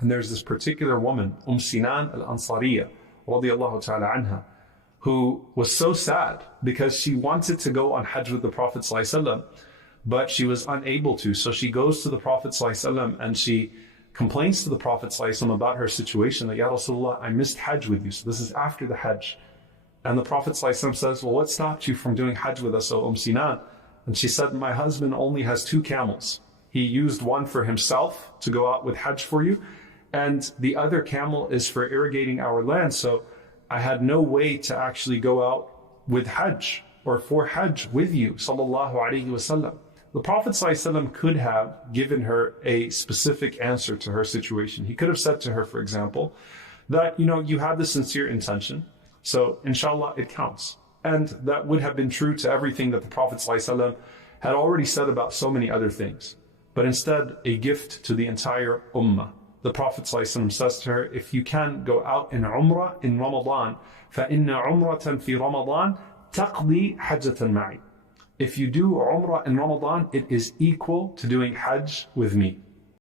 And there's this particular woman, Sinan al-Ansariya, radiyallahu ta'ala anha, who was so sad because she wanted to go on Hajj with the Prophet ﷺ, but she was unable to. So she goes to the Prophet ﷺ and she complains to the Prophet ﷺ about her situation, that, Ya Rasulullah, I missed Hajj with you. So this is after the Hajj. And the Prophet ﷺ says, well, what stopped you from doing Hajj with us, O Sinan? And she said, my husband only has 2 camels. He used one for himself to go out with Hajj for you, and the other camel is for irrigating our land. So I had no way to actually go out with Hajj or for Hajj with you, sallallahu alaihi wasallam. The Prophet ﷺ could have given her a specific answer to her situation. He could have said to her, for example, that, you had the sincere intention, so inshallah it counts. And that would have been true to everything that the Prophet ﷺ had already said about so many other things. But instead, a gift to the entire ummah. The Prophet ﷺ says to her, if you can go out in Umrah in Ramadan, فَإِنَّ عُمْرَةً فِي رَمَضَانَ تَقْضِي حَجَّةً مَعِي. If you do Umrah in Ramadan, it is equal to doing Hajj with me.